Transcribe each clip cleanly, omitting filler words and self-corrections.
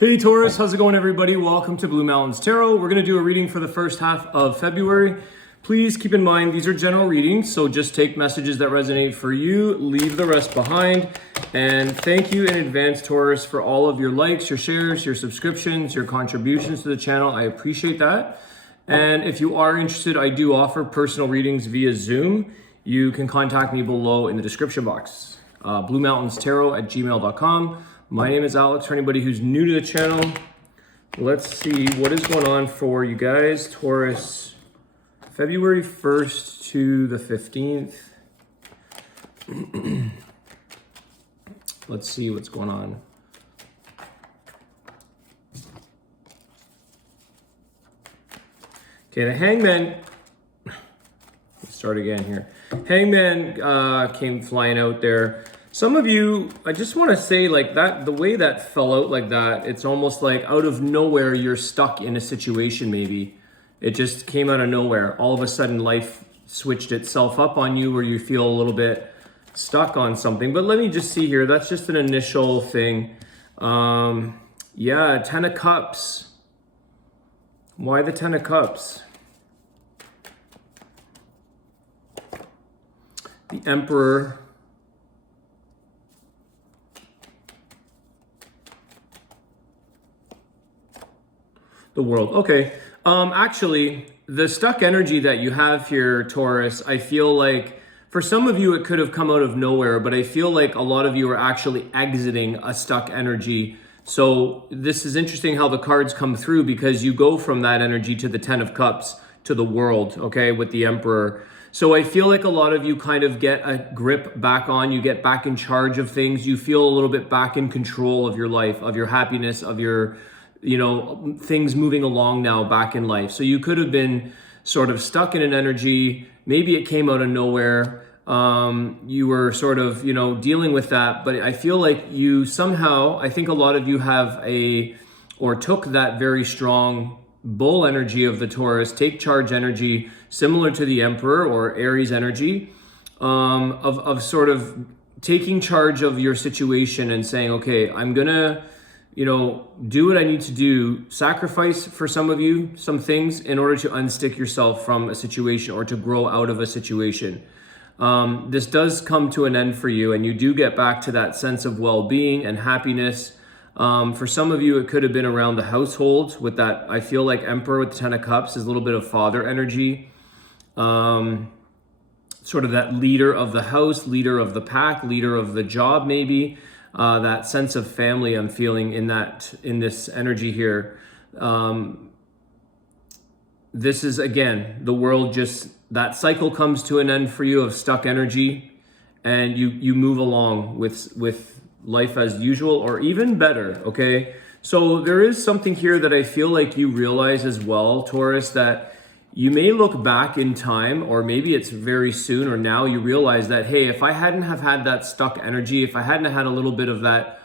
Hey Taurus, how's it going everybody? Welcome to Blue Mountains Tarot. We're going to do a reading for the first half of February. Please keep in mind these are general readings, so just take messages that resonate for you, leave the rest behind. And thank you in advance, Taurus, for all of your likes, your shares, your subscriptions, your contributions to the channel. I appreciate that. And if you are interested, I do offer personal readings via Zoom. You can contact me below in the description box. BlueMountainsTarot@gmail.com. My name is Alex. For anybody who's new to the channel, let's see what is going on for you guys. Taurus, February 1st to the 15th. Let's see what's going on. Okay, the Hangman, let's start again here. Hangman came flying out there. Some of you, I just want to say like that, the way that fell out like that, it's almost like out of nowhere, you're stuck in a situation maybe. It just came out of nowhere. All of a sudden life switched itself up on you where you feel a little bit stuck on something. But let me just see here. That's just an initial thing. Yeah, 10 of Cups. Why the 10 of Cups? The Emperor. The World. Okay. Actually, the stuck energy that you have here, Taurus, I feel like for some of you, it could have come out of nowhere, but I feel like a lot of you are actually exiting a stuck energy. So this is interesting how the cards come through because you go from that energy to the 10 of Cups to the World, okay, with the Emperor. So I feel like a lot of you kind of get a grip back on, you get back in charge of things. You feel a little bit back in control of your life, of your happiness, of your, things moving along now back in life. So you could have been sort of stuck in an energy. Maybe it came out of nowhere. You were sort of, dealing with that. But I feel like you somehow, I think a lot of you have took that very strong bull energy of the Taurus, take charge energy, similar to the Emperor or Aries energy, of sort of taking charge of your situation and saying, okay, I'm gonna, do what I need to do, sacrifice for some of you, some things in order to unstick yourself from a situation or to grow out of a situation. This does come to an end for you and you do get back to that sense of well-being and happiness. For some of you, it could have been around the household with that. I feel like Emperor with the 10 of Cups is a little bit of father energy. Sort of that leader of the house, leader of the pack, leader of the job, maybe. That sense of family I'm feeling in this energy here. This is, again, the world just, that cycle comes to an end for you of stuck energy and you move along with life as usual or even better, okay? So there is something here that I feel like you realize as well, Taurus, that you may look back in time, or maybe it's very soon or now you realize that, hey, if I hadn't have had that stuck energy, if I hadn't had a little bit of that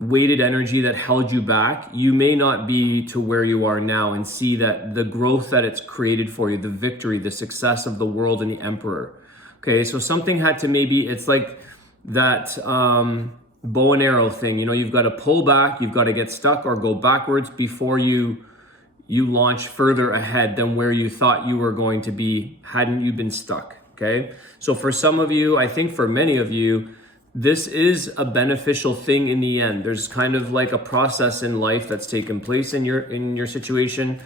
weighted energy that held you back, you may not be to where you are now and see that the growth that it's created for you, the victory, the success of the World and the Emperor. Okay, so something had to it's like that bow and arrow thing. You've got to pull back, you've got to get stuck or go backwards before you launch further ahead than where you thought you were going to be hadn't you been stuck, okay? So for some of you, I think for many of you, this is a beneficial thing in the end. There's kind of like a process in life that's taken place in your situation,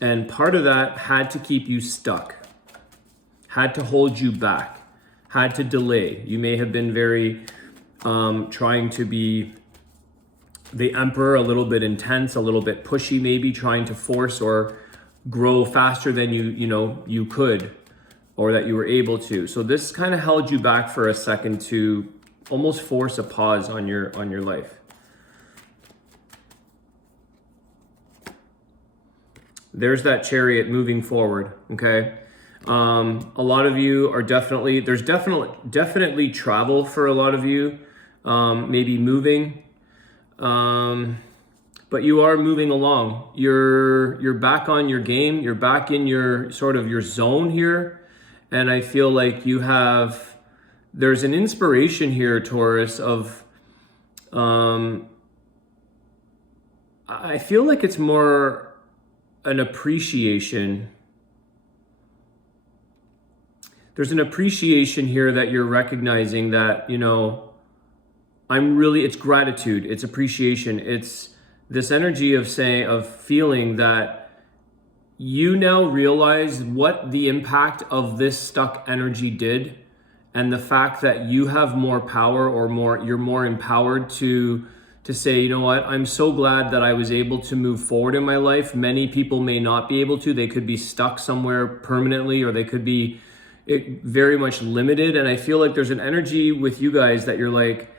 and part of that had to keep you stuck, had to hold you back, had to delay. You may have been very trying to be the Emperor, a little bit intense, a little bit pushy, maybe trying to force or grow faster than you could or that you were able to. So this kind of held you back for a second to almost force a pause on your life. There's that Chariot moving forward, okay? A lot of you are there's definitely travel for a lot of you, maybe moving. But you are moving along. You're back on your game. You're back in your sort of your zone here. And I feel like there's an inspiration here, Taurus, of I feel like it's more an appreciation. There's an appreciation here that you're recognizing that, you know, it's gratitude, it's appreciation, it's this energy of feeling that you now realize what the impact of this stuck energy did, and the fact that you have more power, or you're more empowered to say, you know what, I'm so glad that I was able to move forward in my life. Many people may not be able to. They could be stuck somewhere permanently, or they could be very much limited. And I feel like there's an energy with you guys that you're like,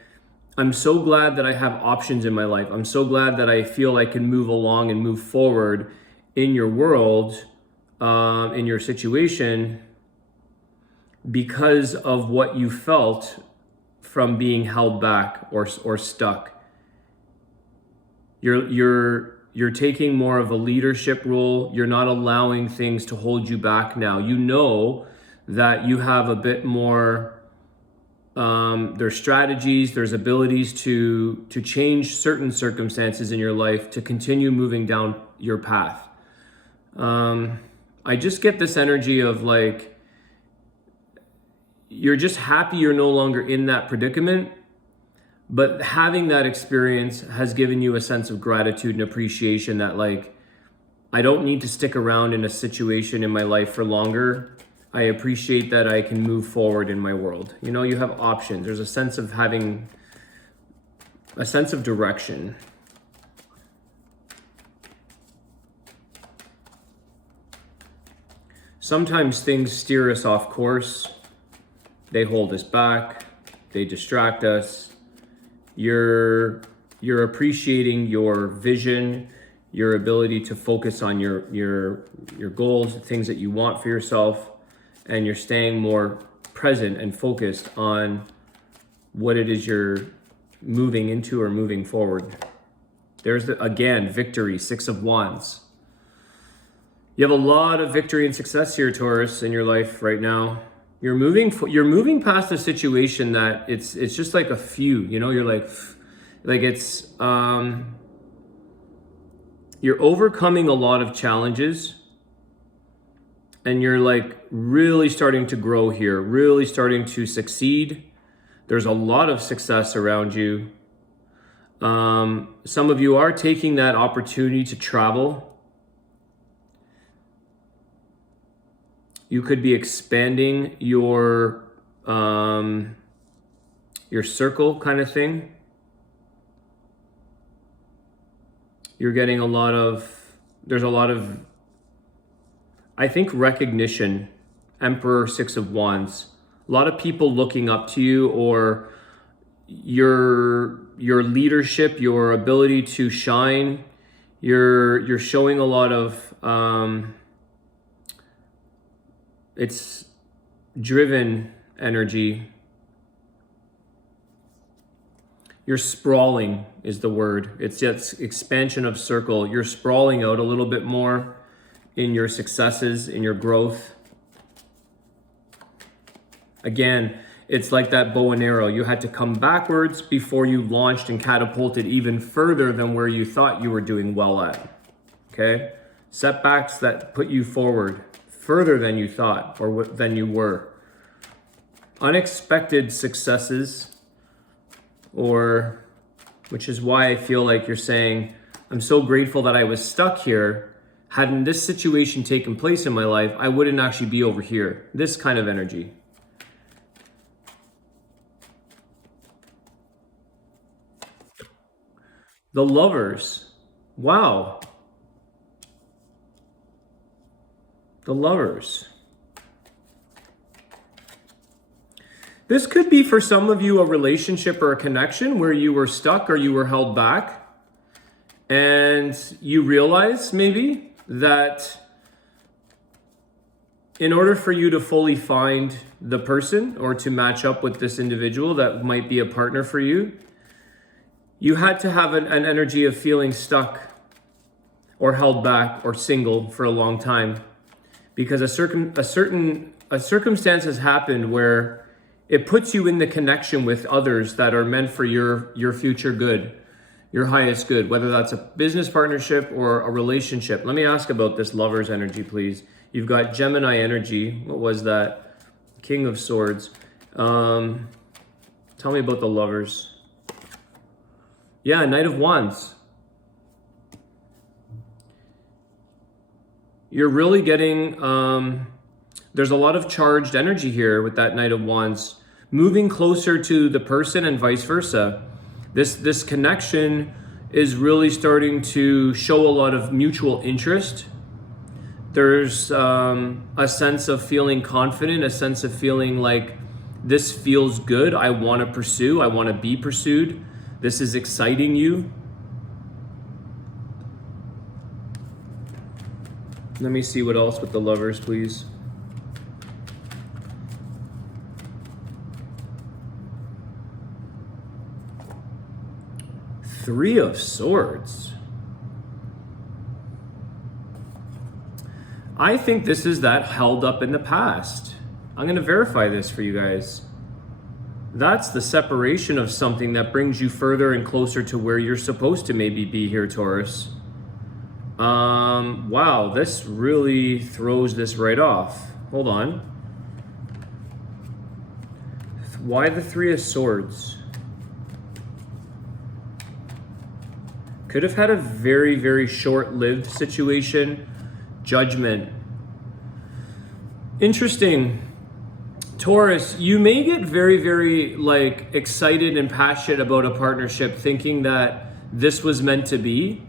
I'm so glad that I have options in my life. I'm so glad that I feel I can move along and move forward in your world, in your situation, because of what you felt from being held back or stuck. You're taking more of a leadership role. You're not allowing things to hold you back now. You know that you have a bit more, there's strategies, there's abilities to change certain circumstances in your life to continue moving down your path. I just get this energy of like, you're just happy you're no longer in that predicament, but having that experience has given you a sense of gratitude and appreciation that like, I don't need to stick around in a situation in my life for longer. I appreciate that I can move forward in my world. You know, you have options. There's a sense of having a sense of direction. Sometimes things steer us off course. They hold us back. They distract us. You're appreciating your vision, your ability to focus on your goals, things that you want for yourself, and you're staying more present and focused on what it is you're moving into or moving forward. There's again, victory, 6 of Wands. You have a lot of victory and success here, Taurus, in your life right now. You're moving past a situation that it's just like a few, you know, you're like it's, you're overcoming a lot of challenges, and you're like really starting to grow here, really starting to succeed. There's a lot of success around you. Some of you are taking that opportunity to travel. You could be expanding your circle kind of thing. You're getting there's a lot of, I think, recognition. Emperor, 6 of Wands. A lot of people looking up to you, or your leadership, your ability to shine. You're showing a lot of, it's driven energy. You're sprawling is the word. It's expansion of circle. You're sprawling out a little bit more in your successes, in your growth. Again, it's like that bow and arrow. You had to come backwards before you launched and catapulted even further than where you thought you were doing well at. Okay? Setbacks that put you forward further than you thought or than you were. Unexpected successes, which is why I feel like you're saying, I'm so grateful that I was stuck here. Hadn't this situation taken place in my life, I wouldn't actually be over here. This kind of energy. The Lovers. Wow. The Lovers. This could be for some of you a relationship or a connection where you were stuck or you were held back, and you realize maybe that in order for you to fully find the person or to match up with this individual that might be a partner for you, you had to have an energy of feeling stuck or held back or single for a long time, because a circumstance has happened where it puts you in the connection with others that are meant for your future good. your highest good, whether that's a business partnership or a relationship. Let me ask about this Lover's energy, please. You've got Gemini energy. What was that? King of Swords. Tell me about the Lovers. Yeah, Knight of Wands. You're really getting, there's a lot of charged energy here with that Knight of Wands. Moving closer to the person and vice versa. This connection is really starting to show a lot of mutual interest. There's a sense of feeling confident, a sense of feeling like this feels good. I want to pursue. I want to be pursued. This is exciting you. Let me see what else with the Lovers, please. Three of Swords. I think this is that held up in the past. I'm going to verify this for you guys. That's the separation of something that brings you further and closer to where you're supposed to maybe be here, Taurus. Wow, this really throws this right off. Hold on. Why the Three of Swords? Could have had a very, very short-lived situation. Judgment. Interesting. Taurus, you may get very, very excited and passionate about a partnership thinking that this was meant to be,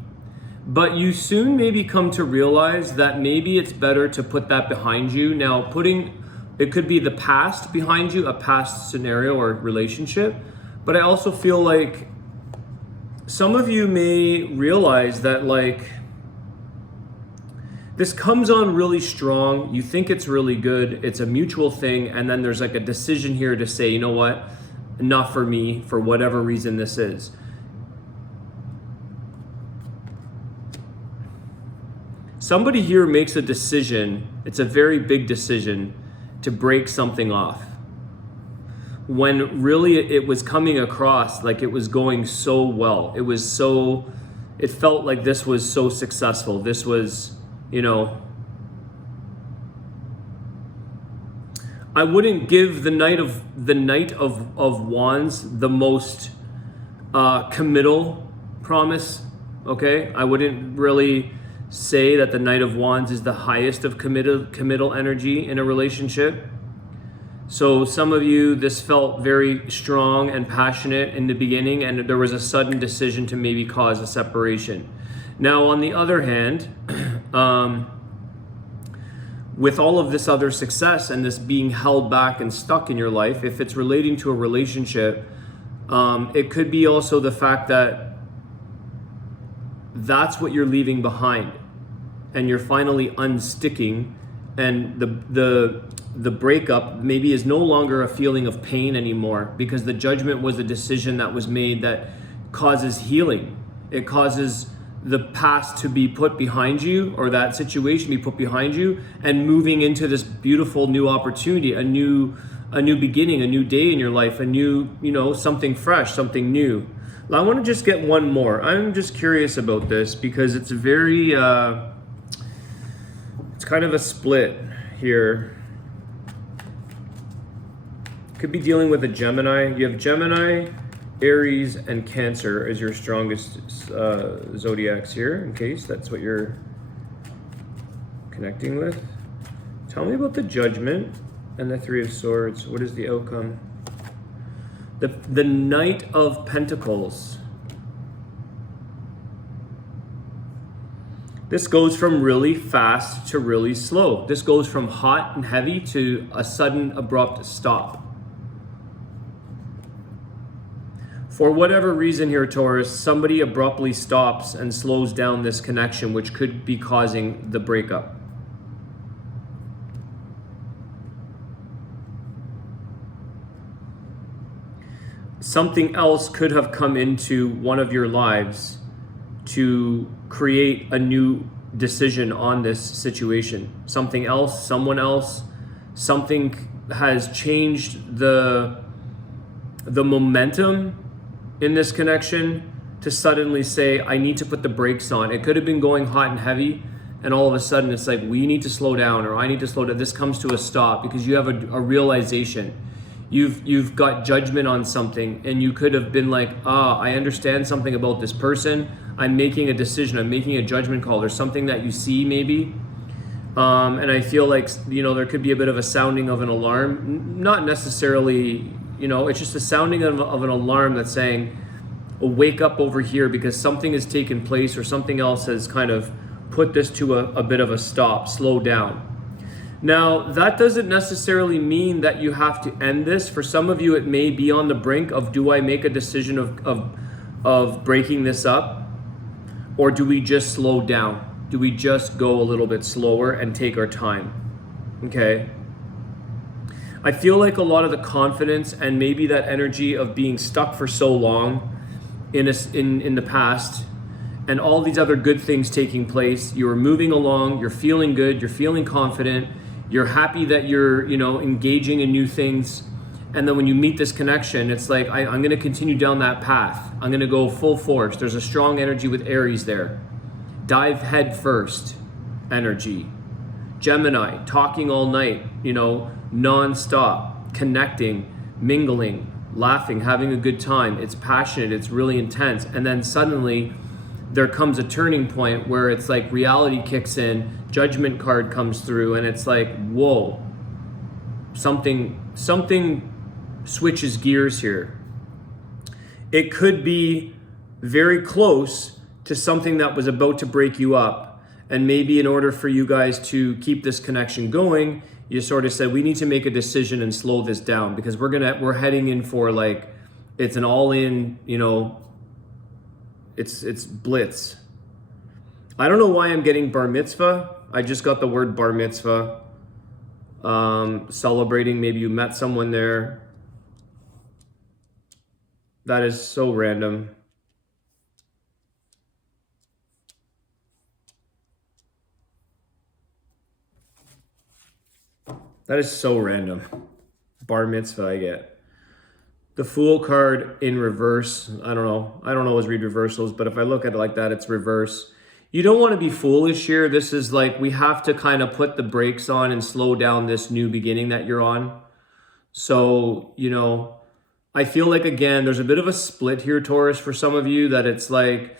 but you soon maybe come to realize that maybe it's better to put that behind you. Now, it could be the past behind you, a past scenario or relationship, but I also feel like some of you may realize that this comes on really strong. You think it's really good. It's a mutual thing. And then there's a decision here to say, you know what? Not for me, for whatever reason this is. Somebody here makes a decision. It's a very big decision to break something off. When really it was coming across like it was going so well. It felt like this was so successful. This was, I wouldn't give the Knight of Wands the most committal promise, okay? I wouldn't really say that the Knight of Wands is the highest of committal energy in a relationship. So some of you, this felt very strong and passionate in the beginning, and there was a sudden decision to maybe cause a separation. Now, on the other hand, with all of this other success and this being held back and stuck in your life, if it's relating to a relationship, it could be also the fact that that's what you're leaving behind, and you're finally unsticking, and the breakup maybe is no longer a feeling of pain anymore, because the judgment was a decision that was made that causes healing. It causes the past to be put behind you, or that situation be put behind you, and moving into this beautiful new opportunity, a new beginning, a new day in your life, a new, something fresh, something new. I want to just get one more. I'm just curious about this because it's very, it's kind of a split here. Could be dealing with a Gemini. You have Gemini, Aries, and Cancer as your strongest zodiacs here, in case that's what you're connecting with. Tell me about the Judgment and the Three of Swords. What is the outcome? The Knight of Pentacles. This goes from really fast to really slow. This goes from hot and heavy to a sudden abrupt stop. For whatever reason here, Taurus, somebody abruptly stops and slows down this connection, which could be causing the breakup. Something else could have come into one of your lives to create a new decision on this situation. Something else, someone else, something has changed the momentum in this connection, to suddenly say, I need to put the brakes on. It could have been going hot and heavy, and all of a sudden it's like, we need to slow down, or I need to slow down. This comes to a stop because you have a realization. You've got judgment on something, and you could have been like, I understand something about this person. I'm making a decision. I'm making a judgment call. There's something that you see maybe. And I feel like, there could be a bit of a sounding of an alarm. Not necessarily, it's just a sounding of an alarm that's saying, wake up over here because something has taken place, or something else has kind of put this to a bit of a stop, slow down. Now, that doesn't necessarily mean that you have to end this. For some of you, it may be on the brink of, do I make a decision of breaking this up? Or do we just slow down? Do we just go a little bit slower and take our time? Okay. I feel like a lot of the confidence and maybe that energy of being stuck for so long in the past, and all these other good things taking place, you're moving along, you're feeling good, you're feeling confident, you're happy that you're, engaging in new things. And then when you meet this connection, it's like, I'm going to continue down that path. I'm going to go full force. There's a strong energy with Aries there. Dive head first energy. Gemini, talking all night, non-stop, connecting, mingling, laughing, having a good time. It's passionate, it's really intense. And then suddenly there comes a turning point where it's like reality kicks in, judgment card comes through, and it's like, whoa, something switches gears here. It could be very close to something that was about to break you up. And maybe in order for you guys to keep this connection going, you sort of said, we need to make a decision and slow this down, because we're heading in for like, it's an all-in, it's blitz. I don't know why I'm getting bar mitzvah. I just got the word bar mitzvah. Celebrating, maybe you met someone there. That is so random. That is so random. Bar mitzvah I get. The Fool card in reverse. I don't know. I don't always read reversals, but if I look at it like that, it's reverse. You don't want to be foolish here. This is like, we have to kind of put the brakes on and slow down this new beginning that you're on. So, I feel like, again, there's a bit of a split here, Taurus, for some of you, that it's like,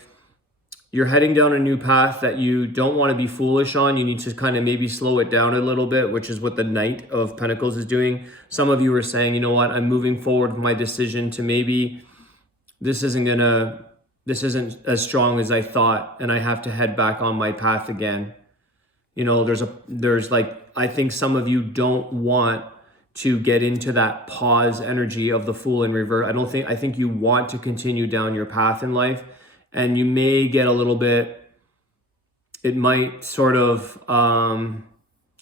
you're heading down a new path that you don't want to be foolish on. You need to kind of maybe slow it down a little bit, which is what the Knight of Pentacles is doing. Some of you are saying, you know what, I'm moving forward with my decision to maybe this isn't as strong as I thought, and I have to head back on my path again. There's like, I think some of you don't want to get into that pause energy of the Fool in reverse. I think you want to continue down your path in life. And you may get a little bit, it might sort of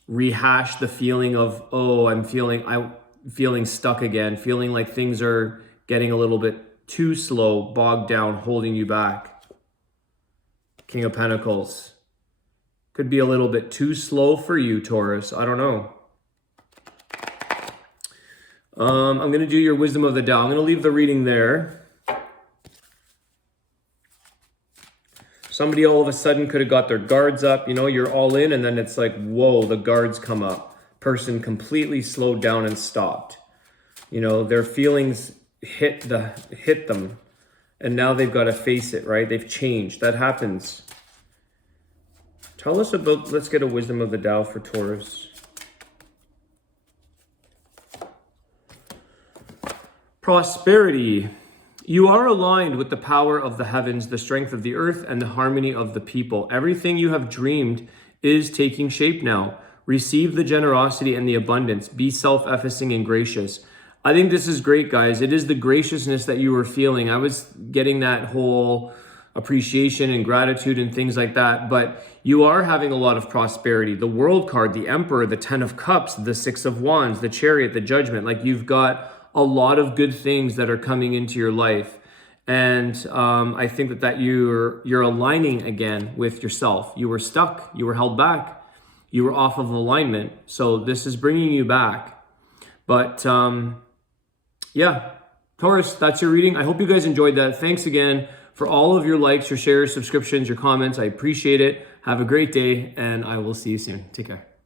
rehash the feeling of, I'm feeling stuck again, feeling like things are getting a little bit too slow, bogged down, holding you back. King of Pentacles. Could be a little bit too slow for you, Taurus. I don't know. I'm going to do your Wisdom of the Tao. I'm going to leave the reading there. Somebody all of a sudden could have got their guards up, you're all in, and then it's like, whoa, the guards come up. Person completely slowed down and stopped. Their feelings hit them, and now they've got to face it, right? They've changed. That happens. Tell us about, let's get a Wisdom of the Tao for Taurus. Prosperity. You are aligned with the power of the heavens, the strength of the earth, and the harmony of the people. Everything you have dreamed is taking shape now. Receive the generosity and the abundance. Be self-effacing and gracious. I think this is great, guys. It is the graciousness that you were feeling. I was getting that whole appreciation and gratitude and things like that, but you are having a lot of prosperity. The World card, the Emperor, the Ten of Cups, the Six of Wands, the Chariot, the Judgment. Like, you've got a lot of good things that are coming into your life. And I think that you're aligning again with yourself. You were stuck, you were held back, you were off of alignment. So this is bringing you back. But yeah, Taurus, that's your reading. I hope you guys enjoyed that. Thanks again for all of your likes, your shares, subscriptions, your comments. I appreciate it. Have a great day, and I will see you soon. Take care.